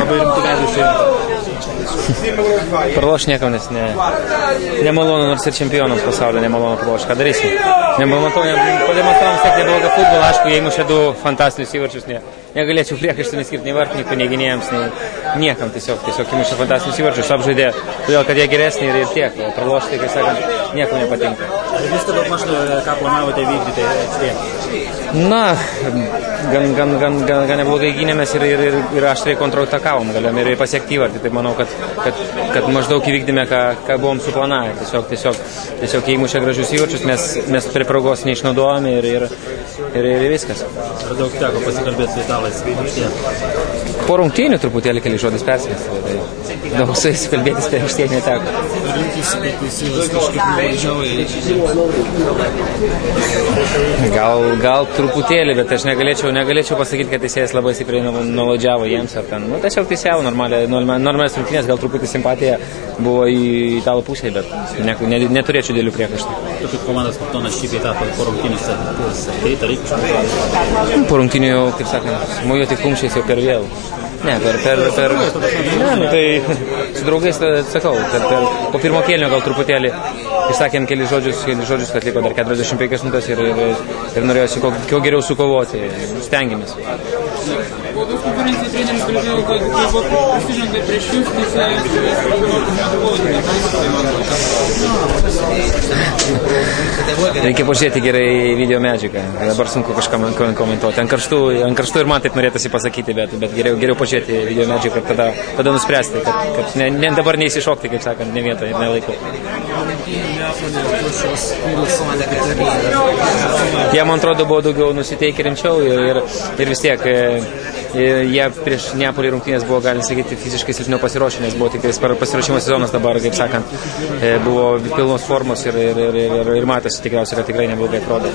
labai rimtų veidų šiandien. Praloš niekam, nes nemalonu, nors ir čempionams pasaulio nemalonu praloš. Ką darysim? Pademonstravom tiek neblogą futbolą, aišku, jei mušė 2 fantastinius įvarčius, negalėčiau priekaištų neskirti nei vartininkų, nei gynėjams, nei niekam tiesiog įmušė fantastinius įvarčius, apžaidė, todėl kad jie geresni ir tiek, o pralošti, kaip sakant, niekam nepatinka. Ar viską daug maž, ką planavote vykdyti aikštėje? Na, gan neblogai gynėmės ir aštriai kontraatakavom, galėjom ir pasiekti įvartį, tai manau, kad maždaug įvykdėme, ką buvom suplanavę. Tiesiog įmušė gražius įvarčius, mes prie progos neišnaudojame ir viskas. Ar daug teko pasikalbėti su italais aikštėje? Po rungtynių truputėlį keli žodis persimesti, tai daug su jais kalbėtis prie aikštėje neteko. Gal truputėlį, bet aš negalėčiau pasakyti, kad teisėjas labai stipriai nuolaidžiavo jiems ar ten. Nu, tiesiog teisėjau normalias rungtynės, gal truputį simpatija buvo į italų pusėje, bet neturėčiau dėlių priekaištų. Tu kaip komandos kapitonas šį beitą po rungtynėse sakei, reikia? Po rungtynių jau, kaip sakant, mojuoti kumščiais jau per vėlų. Ne, tai su draugais sakau, po pirmo kėlinio gal truputėlį išsakėm keli žodžius, kad liko dar 45 minutės ir norėjosi kuo geriau sukovoti, stengiamės. Po daug konferencijų treneris kalbėjo, kad kai buvo prasižengta prieš jūs, reikia pažiūrėti gerai video medžiagą, dabar sunku kažką komentuoti. Ant karštų ir man taip norėtųsi pasakyti, bet geriau pažiūrėti video medžiagą, tada nuspręsti, kad dabar neįsišokti, kaip sakant, ne vietą ir ne laiku. Jie, man atrodo, buvo daugiau nusiteikę rimčiau ir vis tiek jie prieš Neapolį rungtynės buvo, galim sakyti, fiziškai silpniau pasiruošę, nes buvo tik pasiruošimo sezonas dabar, kaip sakant, buvo pilnos formos ir matosi tikriausiai, kad tikrai neblogai atrodo.